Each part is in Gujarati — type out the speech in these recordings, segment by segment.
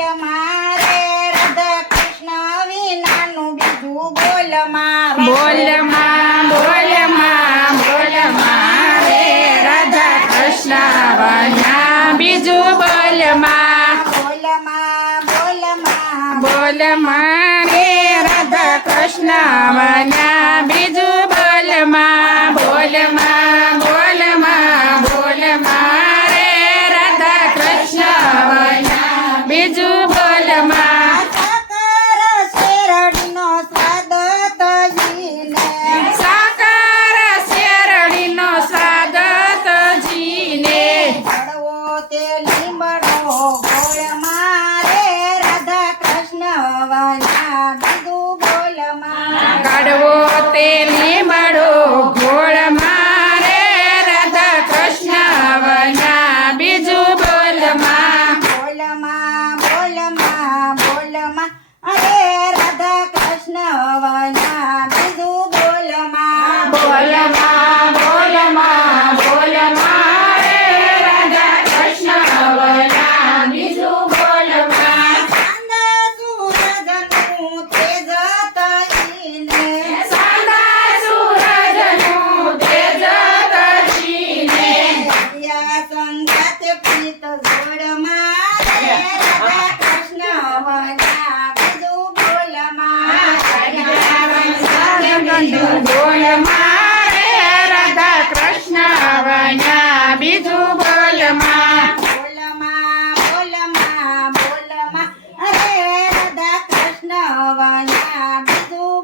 બોલ મારે રાધા કૃષ્ણ વિનાનું બીજું બોલ મારે. બોલમાં બોલમાં બોલ મારે રાધા કૃષ્ણ વના બીજું બોલમાં. બોલમાં બોલમાં. બોલમાં રે રાધા કૃષ્ણ વના માં કાઢવો પ્રીત જોડ રાધા કૃષ્ણ વના બીજું બોલ મારે. બીજું રાધા કૃષ્ણ વના બીજું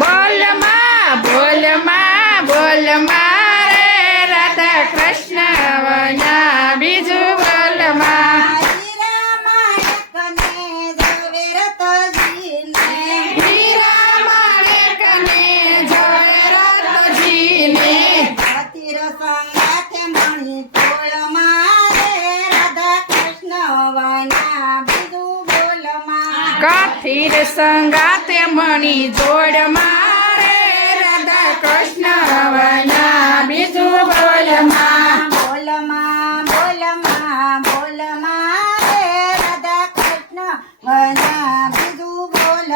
બોલમાં બોલમાં મારે રાધા કૃષ્ણ વના બીજું બોલમાં હીરા માણેકને ઝવેરત જીને હીરા માણેકને ઝવેરતજીને અતિર સંગાથે મણી તોળ મારે રાધા કૃષ્ણ બીજું બોલમાં કાથીર સંગાતે મણી જોડ મારે રાધા કૃષ્ણ બીજું વના બીજું બોલ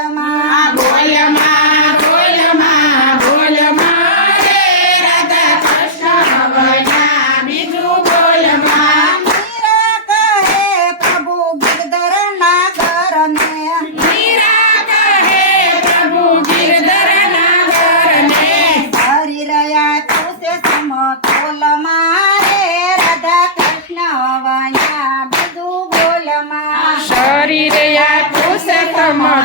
માં શરીર યા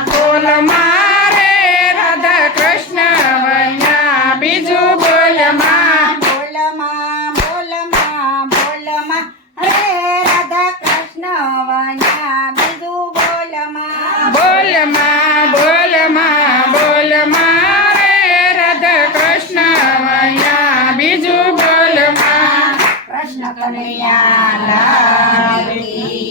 તોલ મારે. રાધા કૃષ્ણ વૈયા બીજું બોલમાં. બોલમાં બોલમાં બોલમાં. હરે રાધા કૃષ્ણ વૈયા બીજું બોલમાં. બોલમાં બોલમાં બોલ મારે. રાધા કૃષ્ણ વૈયા બીજું બોલમાં. કૃષ્ણ કનૈયા લાલ